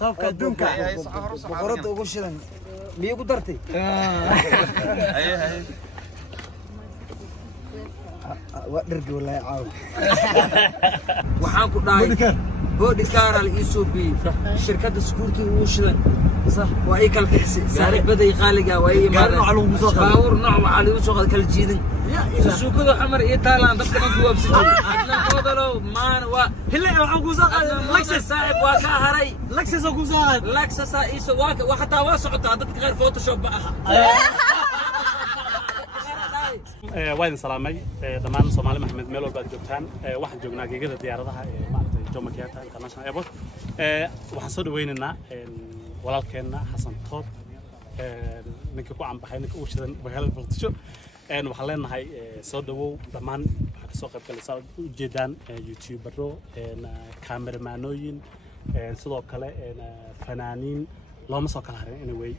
طب كدونك بقرات وقشرا ميقو درتي هي ودرقي ولا يعاود waxaan ku dhahay body car al isubi shirkadda security uu shidan صح waa ay kala kixisay saarib baday qaaliga waa ay imaadeen baawur nooc waxa lagu soo qad kala jiidan suuqada xamar iyo taalaan dadka ma guwabsatay adna qodalo maan waa hilay waxa ku soo qad lexus saaxib waa ka haray lexus ku soo qad lexus iso waa xataa waa socotaa dadka qaar photoshop aha وين سلامي دمان صومالي محمد ميلو بعد جبتان واحد جبنا جيجة ديارها معناته جوما كياتا international airport وحصل ويننا ولكن حسن طوب نكو عم بحينك وشدن بهال البلطشو وحلينا هاي صدقوا دمان سوق كل صار جدًا يوتيوبرو كاميرمانوين صدق كله فنانين لا مسوق كله anyway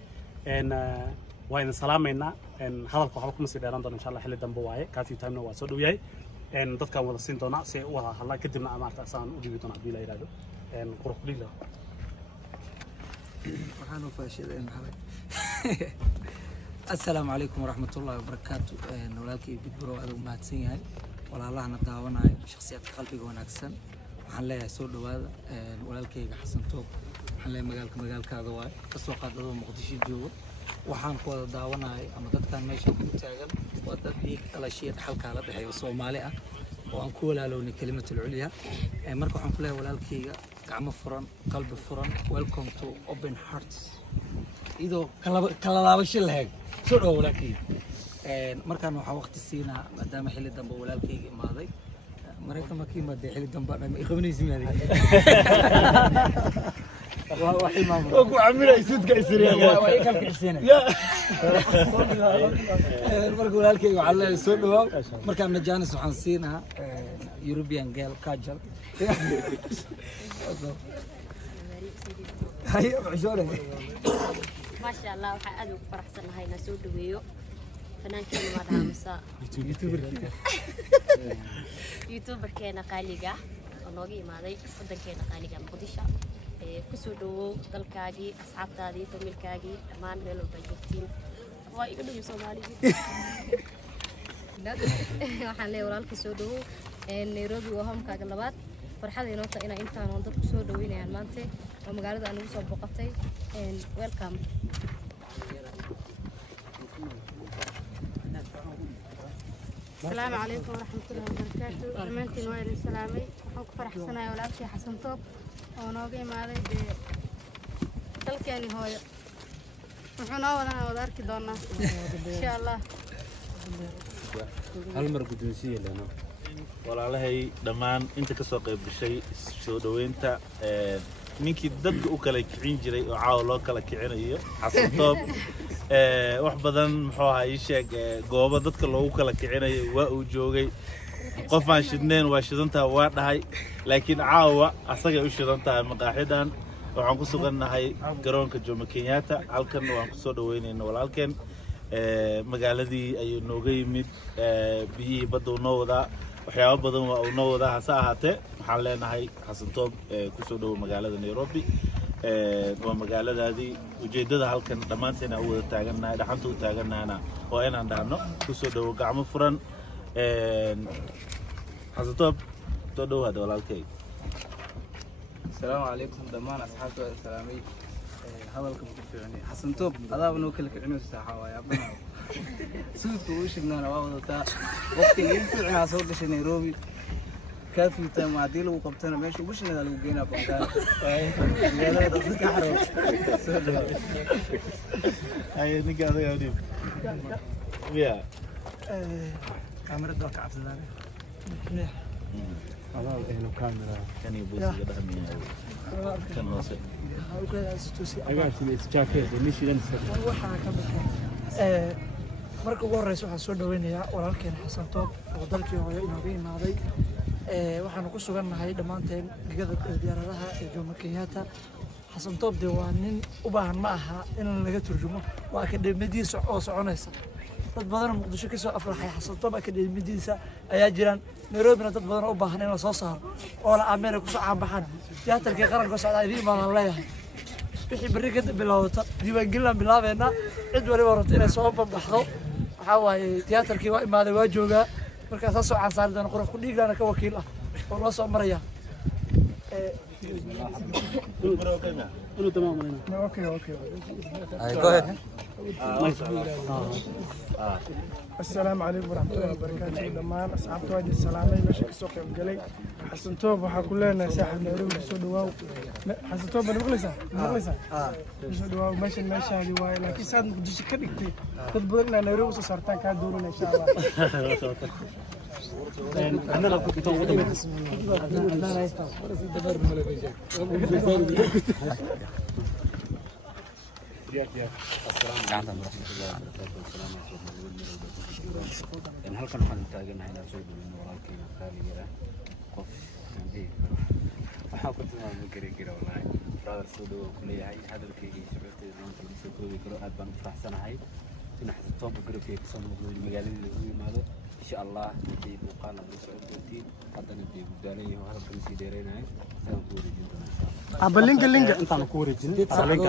وين سلامينا هذا القهوة كم سيدنا إن شاء الله حل دم بواي كافي تايمنا واسود وياي ضد كم ولا سنتنا سي وها هلا كدمنا أمارة أسان وجبتنا بيلا يرادو قرق بيلا وحنا فاشل السلام عليكم ورحمة الله وبركاته نولادكي بيدبروا هذا ما تسين هاي ولا الله نتعاوننا شخصيات قلبي ونكسن حلا يسود هذا نولادكي حسن توب حلا مجال كذا واي السوق هذا مقدسي جوا waxaan ku wada daawanahay ama dadkan meesha ku taagan waa dad dhiig dhalashiyeed xalka la dhaxeeyo Soomaali ah oo aan ku walaalownay kalimatul ulya marka waxaan ku leeyahay walaalkayga gacmo furan qalbi furan welcome to open hearts idoo kala laabasho lahayd soo dhaw walaalkayga markaan waxaa waqti siinaa maadaama xilli dambe walaalkayga imaaday marka ma kiimada xilli dambe ay qabanaysiin waxay maamul oo ku camira isuudka isriyaga way kala kiciyeen marka walaalkayga waxa la soo dhawaad marka majaanis waxaan siinaa European girl kajal hay عشورة ما شاء الله waxa aad ugu faraxsanahay na soo dhaweeyo fanaankeena madamsa youtuberkeena qaaliga oo nooga imaaday wadankeena qaaliga Muqdisho kusoo dhawow dalkaagii asxaabtaadii familkaagii dhammaan meel walba joogtiin waa iga dhaw Soomaaliga waxaan leeyahay walaalkii soo dhawow Nairobi waa homkaaga labaad farxad inoo tahay inaan intaan dad ku soo dhaweynayaan maanta oo magaalada aan ugu soo boqotay welcome السلام عليكم ورحمة الله وبركاته أمانتي نويل السلامي وحوك فرح سنة ولابشي حسن توب ونوغي مالي دلكاني هوي وحونا ودنا وداركي دونا إن شاء الله هل مرقدوسية لنا والله دمان انت كسوق بشيء سو دوينتا ninkii dadka u kala kicin jiray oo caaw loo kala kicinayo xasan toob wax badan muxuu ahaa ii sheeg goobo dadka loogu kala kicinayo waa uu joogay qof aan shidneen waa shidantaa waa dhahay laakiin caawa asaga u shidantaa maqaaxidan waxaan ku sugannahay garoonka Jomo Kenyatta halkan waan ku soo dhaweynaynaa walaalkeen magaaladii ayuu nooga yimid biyihii badda noo wadaa waxyaabo badan waa uu noo wadaa hase ahaatee waxaan leenahay xasan toob ku soo dhaw magaalada Nairobi waa magaaladaadii ujeedada halkan dhamaanteena u wada taaganahay dhaxanta u taaganaana waa inaan dhahno ku soo dhaw gacmo furan xasan toob soo dhawaad walaalkay السلام عليكم دمان أصحابي السلامي هذاكم كيفني حسن توب هذا بنو كل كعنو الساحة ويا بنا سويت وش إننا واضح وقت ينفع على صوت في نيروبي كافي تام عديل وقبتنا ماشي وش إننا لو جينا بمكان يا لا تصدق حرام هاي نقعد يا وليد يا كاميرا دوك عبد الله والله إنه كاميرا كان يبوس قدام كان واصل marka ugu horeysa waxaan soo dhaweynayaa walaalkeen xasan toob oo dalkii hore inooga imaaday waxaanu ku sugannahay dhammaanteen gegada diyaaradaha ee Jomo Kenyatta xasan toob de waa nin u baahan ma aha in laga turjumo waa akademiyadiisa oo soconaysa dad badan muqdisho ka soo aflaxay xasantoob akademiyadiisa ayaa jiraan nairobina dad badan u baahan in la soo saaro oo la ameera ku soo caanbaxan tiyaatarkii qaranka socdaa idiin baan leeyahay wixii berri ka bilowda diiwaangelin bilaabeena cid waliba rabta inay soo baxdo waxaa waaye tiyaatarkii waa imaaday waa joogaa markaa saasoo caansaari doona qurux ku dhiiglaana ka wakiil ah oo loo soo maraya السلام عليكم ورحمة الله وبركاته. دمان أصحاب توادي السلامي ماشي كسوق الجلي حسن توب وحكوا لنا ساحل نيروبي سود واو حسن توب بنقلسه سود واو ماشي هذه واي لكن ساد مقدش كدكتي تبغى نيروبي صارتان كان دورنا إن شاء الله. عندنا كتاب إن هل كان حد تاجنا هنا سويد من وراك خالي جرا قف عندي وحاول ما بكري كده والله رادر سودو كلية هاي هذا الكي شبكة زين كل سكوي كرو أدبان فرح سنة هاي إن حد توب جروب في قسم المجال اللي هو ماذا إن شاء الله نبي مقالة بسعود بنتي قد نبي بدالي وهذا كل ديرين هاي سنقول جدا أبلينج أنت عم كوري جن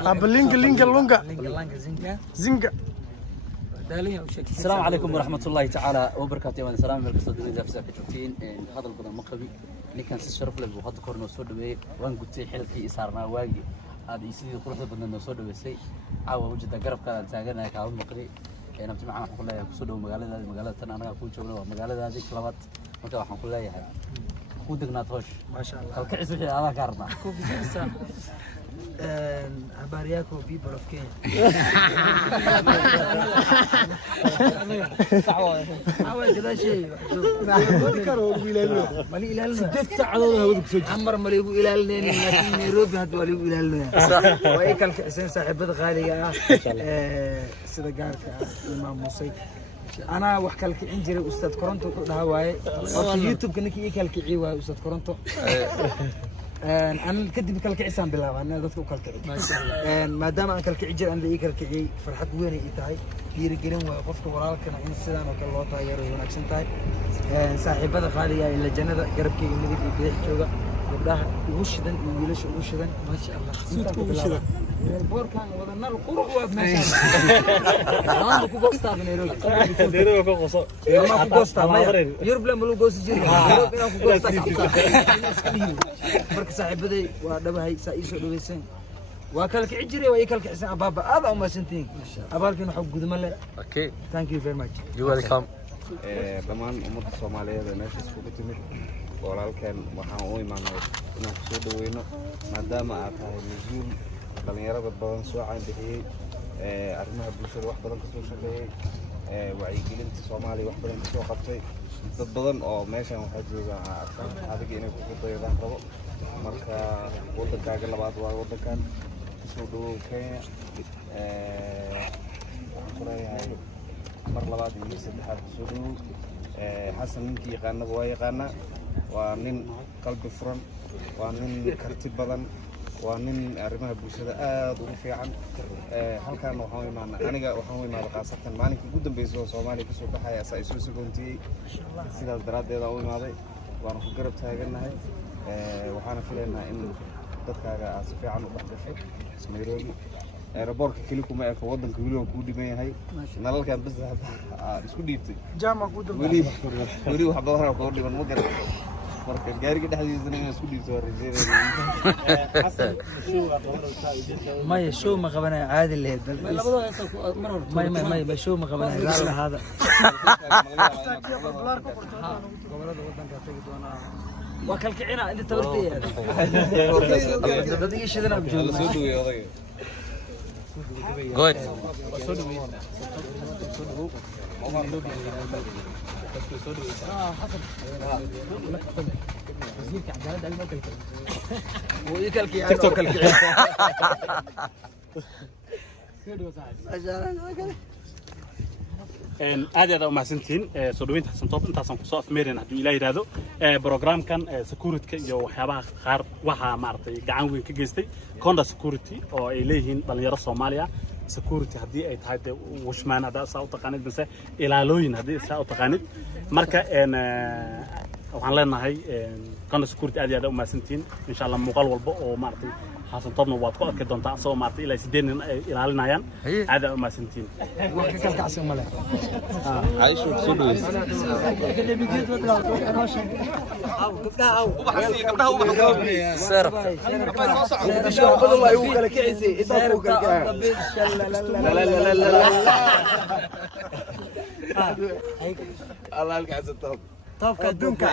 أبلينج لونجا زنجا. السلام عليكم ورحمة الله تعالى وبركاته. يا سلام مركز الدنيا زي فساد كشوفين هذا القدر مقبي اللي كان الشرف له وهذا كورنا صود بيه وان قلت حلقي إسارنا واجي هذا يصير كل واحد بدنا نصود بسي عاو وجد قرب كان تاجرنا كعود مقري أنا بتجمع معنا كلها يقصد ومقالة هذه مقالة أنا أقول شغله ومقالة هذه كلامات متى راح كلها هاي خودك ناتوش ما شاء الله الكعس وحي على كارنا كوفي سيسا أبارياكو people of Kenya أول كذا شيء مالي إلالنا 6 ساعات عمر مالي إلالنا لكن نيروبي هذا مالي إلالنا وإيك الكعسين صاحب غالية سيدقارك إمام موسى أنا وحكي لك إنجري أستاذ كورنتو ده واي يوتيوب كنك إيك الكعي واي أستاذ كورنتو أنا كدي بكالكعسان بالله أنا ذاتك وكالكعي ما شاء الله ما دام أنا كالكعي جل عندي كالكعي فرحت وين إيتاي يرجعون وقفت وراك أنا إنسان وكالله طاير ونكسن تاي صاحب هذا خالي إلا جنة قرب كي يمدي بيح جوجا وده وشدن ويلش وشدن ما شاء الله سوتك وشدن البور كان وضعنا القرب وما شاء الله ما كوب أستاذ نيروبي نيروبي كوكوسو ما كوب أستاذ يرب لما لو جوز جري يرب لما كوب أستاذ marka saaxiibaday waa dhabahay saa ii soo dhaweyseen waa kalka cijri waa kalka xisaan ababa aad u maasantiin abaalkiin waxa guduma leh okay thank you very much you welcome dhamaan ummadda Soomaaliyeed ee meesha isku timid walaalkeen waxaan u imaanay inaan soo dhaweyno maadaama aad tahay mas'uul dhalinyarada badan soo caan bixiyay arrimaha bulshada wax badan ka soo shaqeeyay wacyigelinta Soomaaliya wax badan ka soo qabtay dad badan oo meeshan waxa jooga adiga inay ku daydaan rabo marka wadankaaga labaad waa wadankan soo dhawow Kenya qorayahay mar labaad iyo saddexaad soo dhawow xasan ninkii yaqaanaba waa yaqaana waa nin qalbi furan waa nin karti badan waa nin arrimaha bulshada aad ugu fiican halkaan waxaan imaanay aniga waxaan u imaaday qaasatan maalinkii ugu dambeysay oo Soomaaliya ka soo baxay asaa isu sugontiyay sidaas daraadeed aan u imaaday waan ku garab taaganahay waxaana filaynaa in dadkaaga aad si fiican u dhaxgashay Nairobi airport kali kuma eka wadanka wali oo ku dhiman yahay nalalkan bas isku dhiibtay jaama ku dambeeyay wali wax badan oo dhiman ma garan marka gaariga dhexdiisana inay isku dhiibto ما يشو ما قبنا عادي اللي بل ما يشو ما قبنا هذا وكل كعنا أنت تبرتي هذا إيش هذا بجوز good aad u mahadsantiin soo dhaweynta xasan toob intaasaan ku soo afmeereen haddii ilaahay yiraahdo programkan security iyo waxyaabaha qaar waxa maartay gacan weyn ka geystay Conda Security oo ay leeyihiin dhalinyaro Soomaaliya security haddii ay tahay dee washmaan haddaa saa u taqaanid mise ilaalooyin haddii saa u taqaanid marka waxaan leenahay kana security aad iyo aad u mahadsantihiin insha Allah muuqaal walba oo maartay xasan toobna waad ku arki doontaa asoo maartay ilaa 8 nin ay ilaalinayaan aad u mahadsantihiin wax ka kalkacsi ma leh عايشو سودويس الله يلقى حسن توب طابka adduunka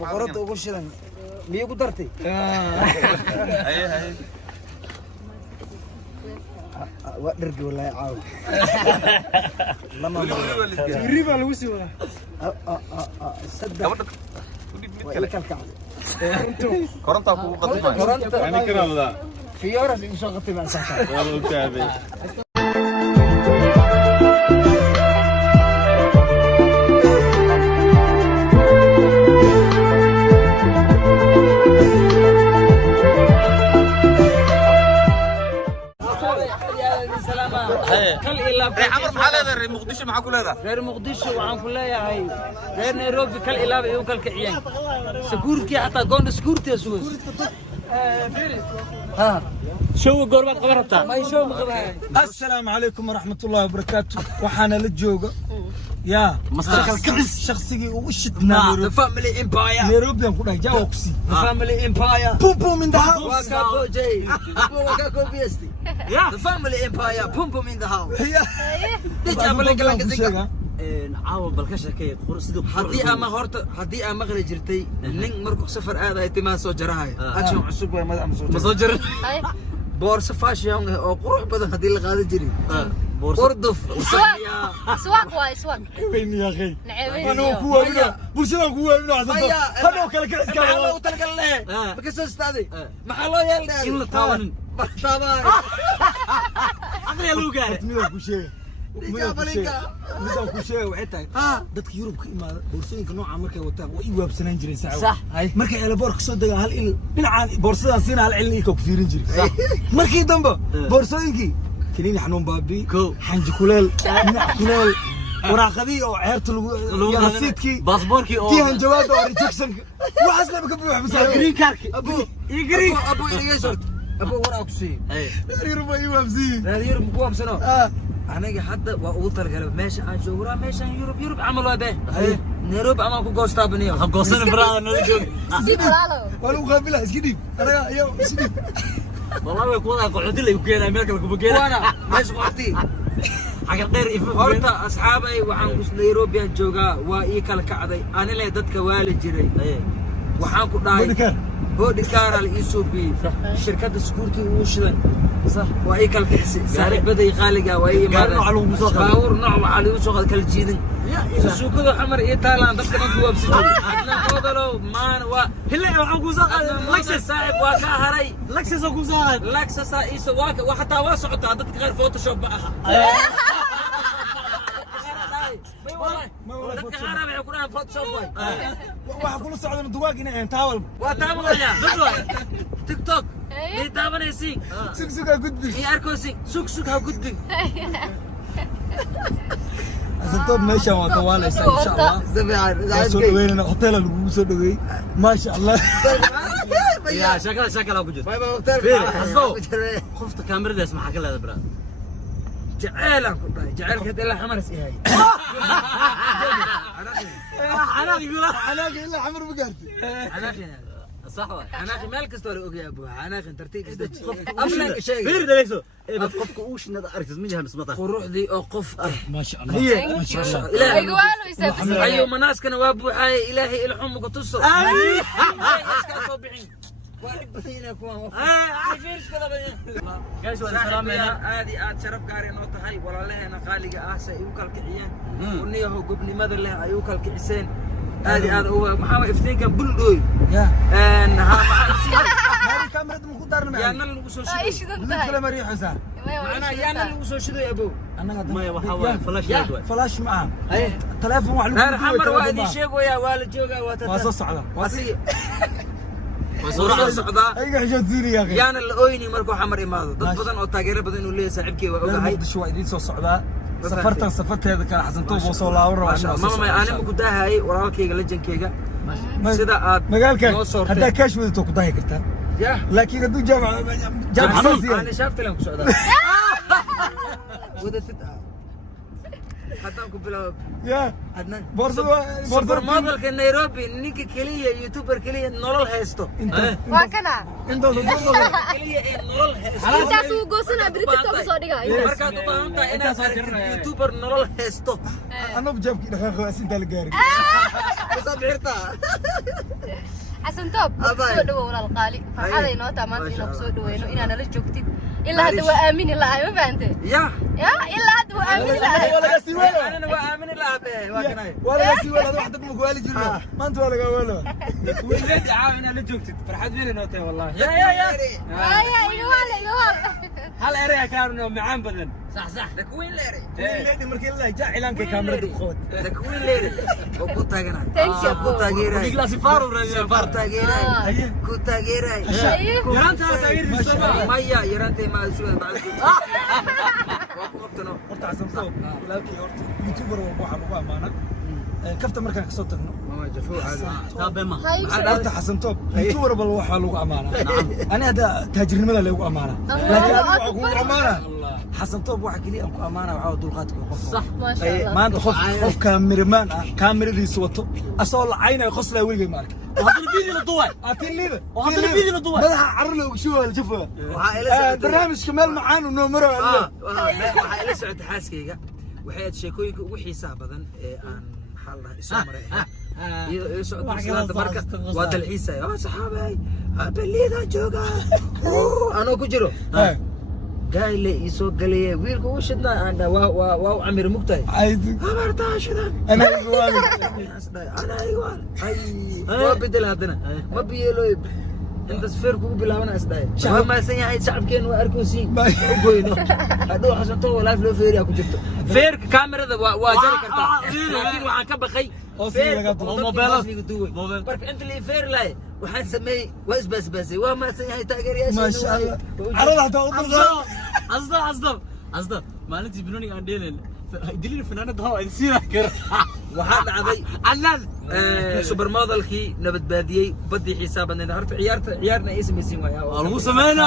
boqorada ugu shidan miyay ku dartay waa dhargi wallahi caaw lama riba lagu sii wada saddex كورنتا كو قدمay يعني كنا ودا فيورا اللي مش غطي مع ساعه والله كابي غير مقدشة معاكم لا غير مقدشة وعن كلها هاي غير نيروبي كل إلاب يوكل كعيان سكورتي حتى قون سكورتي سوس ها شو قربت قبرتها ما يشوف مقبها السلام عليكم ورحمة الله وبركاته وحنا للجوجة يا شخصي وشتنا فاميلي امباير نيروبي نقول جاوكسي فاميلي امباير بوم بوم من ذا وكاكو جاي وكاكو بيستي the family empire boom boom in the house عاود بالكشكي قرصدو haddii aan maqli jirtay nin markuu safar aadayo timaa soo jarahay action cusub way madax ma soo jarin boorso fashion oo qurux badan haddii la qaadan jiray قردف سواق واي سواق وين يا اخي نعم انا كوينا بوشنا كوينا عزيز انا وكل كاس كان انا وتلقى له بكس استاذي ما حلو يلا إلا طاون طبعا عقلي لو قال ميدو كوشي ميدو كوشي وحتى dadka Yurub ka imaada boorsooyinka nooca markay wataan way waabsanaan jireen saaco markay eleboor ka soo dagaa hal il dhinacaan boorsadan siina hal cilni ka fiirin jiray markii dambe boorsooyinkii كليني حنون بابي حنج كلال كلال وراقدي او عيرت لو رصيدكي باسبوركي او تيهن جواد او ريجكسن وحسنا بك بروح بس جرين كارك ابو يجري ابو يجي صرت ابو وراكسي يربا يوابزين يرب كواب سنه انا حتى واوتر قال ماشي ان جورا ماشي يوروب عملوا به نيروب اما كو غوستا بنيو هم غوسن برا نجوج زيد والله ولو قابله اسكدي انا يا اسكدي والله يكون قعود لي وكينا مالك كبوكينا وانا ماشي قعدتي حق غير horta asxaabay waxaan ku Nairobi joogaa waa ii kala kacday aan ilaa dadka waali jiray waxaan ku dhahay body car al isubi shirkadda security uu shidan صح waa ii kala kicsi saaxiibaday qaaliga waa ii imaadeen baawur nooc waxa lagu soo qad kala jiidan suuqada xamar iyo taalaan dadka ma kuwabsiin adna qodalo maan waa hilla waxaan ku soo qaaday Lexus saaxiib waa ka haray Lexus ku soo qaaday Lexus iso waa xataa waa socotaa dadka qaar photoshop ba aha dadka qaar waxay ku dhahan photoshop way waxa kula socda duwaag inay aan taawal waa taabanaya TikTok ay taabanaysiin sug ha gudbi ay arkoosi sug ha gudbi asantoob meesha waa tawaalaysa insha Allah soo dhaweynana hotel lagu soo dhaweey ma sha Allah يا شكلها وجد باي باي hotel خفت كاميرا اسمها حق لها برا جعلك جعلك هذا حمرس ايه انا يقول انا الا حمر بقارتي صح انا مالك ستوري اوغي يا ابو انا ترتيب قبل شيء فير دليسو قفك اوش ندا اركز منها مسمطه روحدي او قف ما شاء الله هي ما شاء الله الهي ايوه يسبس ايوه مناس كان وابو حي الهي الحمك تصو امين وعبتينا كوان فيرس كذا بين سلام هذه عاد شرف قاري نوت هاي ولا لهنا قاليقه احسن يوكل كعيان ونيه هو قبني مدر له يوكل كعسين هذه هو محمد افتينك بلدوي ان ها ماري كاميرا مو دارنا يا نل لو سو شيدو من كل مريح حسان انا يا نل لو سو شيدو يا ابو انا ما وحوا فلاش فلاش معاه تليفون وعلى حمر وادي شيغو يا والد جوغا واسو صعده واسي وصل صعدا ايغا حشود زيري يا اخي يانا الاويني markuu xamar imaado dad badan oo taageero badan uu leeyahay saaxiibkay waa ogahay muqdisho waa idin soo socdaa safarteeda kala xasanto boo soo laaban rabaa mama ana ku daahay walaalkayga lejankayga sida aad magaalka hadda kaash wadato ku daahi kartaa laakiin haduu jaamac ana shaafta lan ku socdaa wadatit haddaan ku bilaabo adnan borsa modelka Nairobi ninka kaliya youtuber kaliya nolol haysto waa kana kaliya ee nolol haysto intaas uu goosana TikTok soo dhigay markaad u baahan tahay inaad youtuber nolol haysto anoo jabki dhaqaaqo asinta la gaari soo bixirta حسن توب soo dhawo walaal qaali farxaday noo tamaanta inuu soo dhaweeyno inaana la joogtid ilaa hadda waa aamin ilaa ay ma fahanteen ya ilaa hadda waa aamin ilaa wala si weelo ana waa aamin ilaa be waa kanay wala si weelo wax dad muku wali jirno maanta waa laga weelo wiilad caaw inaad la joogtid farxad weyn inoo tahay wallahi iga wala hal erey ka arno macaan badan صح دكوين ليري leedi markii la jaacilaanka kaamirada ku qabad دكوين ليري ku taagana Thank you. ku taageeray digla sifaaro raadiyo far taageeray ku taageeray yaranta taageeray maya yaranta ma soo bacad waa ku qabtano horta xasan soo walaalkii horta youtuber waxa lagu amaana kafta markaan ka soo tagno mama jafo taabema horta xasan toob youtuber bal waxa lagu amaana ani hada taajirnimada lagu amaana laakiin adigu waxa kugu amaana xasan toob waxa kaliya ku amaana waxa dulqaadka qof صح ما شاء الله maanta qof kaamirmaan ah kaamiradiisa wato asoo lacaynay qoslaa weligay ma arkin hadda video la duway atin liida hadda video la duway madaxa carro loogu shubaa la jafaa waxa ila socotay barnaamijka meel macaan uu noo maro waxa ila socotay xaaskayga waxay aad sheekooyinka ugu xiisaha badan ee aan xal la isoo maray iyo socodka marka waa dalxiisay saxaabay baliida jooga anoo ku jiro قايل يسوق لي ويلك وش انا واو عمير مقتاي عمرتها شذا انا يقول انا يقول اي ما بدل هذنا ما بيلو انت سفيرك بلا وانا اسداي ما سنيا اي شعب كان واركوسي وبوينو هذو حسن تو لايف لو فيريا ku jirto feerka kaamirada waa jari kartaa laakiin waxaan ka baqay موبايل marka inta li feer lay waxaan sameeyay waa isbaasbaasay waa ma sanyahay taageerayaasha ما شاء الله carada hada u dulqaad asda maalintii binooniga aan dheelay dilina fanaanada hawa insiina kar waxaa dhacday anad super modelkii nabad baadiyay badii xisaabadneed horta ciyaarna ay sameeyeen waa lagu sameeyna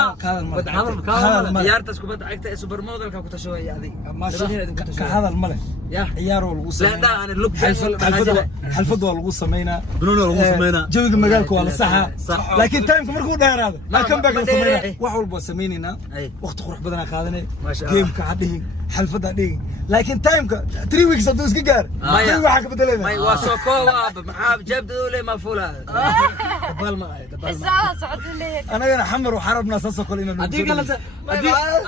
ciyaartaas kubadda cagta ee super modelka ku tashooyay adig ما شاء الله ka hadal male ya ciyaaro lagu sameeyay aan lug xalfada lagu sameeyna binooni lagu sameeyna jawiga magaalka waa la saxa laakiin time markuu dheeraado ma kan baa ka sameeyna wax walba sameeynina waqti qurux badan qaadanay geemka hadhiin xalfada hadhiin laakiin time 3 weeks haduu iska gaar waxa ka bedelayna may waa soo koob maxaa jabdadu le ma fula dabal ma الساعة صعد لي انا حمر وحربنا ساسكل ان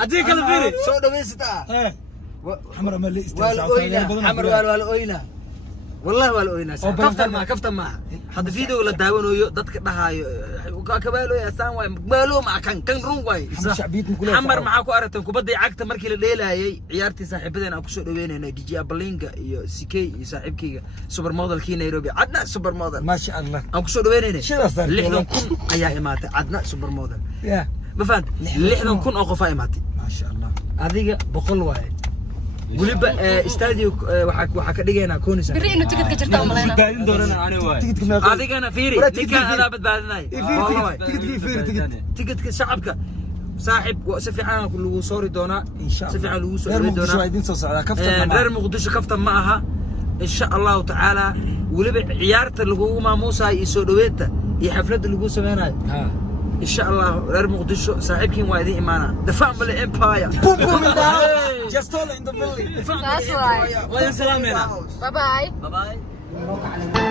ادي kala fiiri soo dhaweysata حمر ما اللي حمر ولا اوينا والله ولا اوينا كفتا ما هذا فيديو la daawanayo dadka dhahayo ka baalo ya saan way baalo ma kan run way xamar maxaa ku aragtan kubadda cagta markii la dheelayay ciyaartii saaxiibadeen aan ku soo dhaweynayna DJ Ablinga iyo CK iyo saaxiibkayga super modelkii Nairobi adna super model ما شاء الله aan ku soo dhaweynayna 60,000 ayaa imaatay adna super model ma fahant 60,000 oo qof ay imaatay ما شاء الله adiga 100 waay waliba استاديو waxa ka dhigaynaa koonisa بري انه تيكت كجرتا مالنا badin doonana ani waay adigana fiiri ninka adaa badbaadinay tikitka shacabka saaxib si fiican lagu soori doonaa si fiican lagu soori doonaa idin soo socda kaftan reer muqdisho kaftan ma aha insha Allah taala waliba ciyaarta lagu maamuusay iyo soo dhaweynta iyo xafladda lagu sameeyay إن شاء الله غير مقدشو صاحبكين وايدين إيمانا The family empire boom boom in the house just all in the building That's why وين سلامنا باي باي باي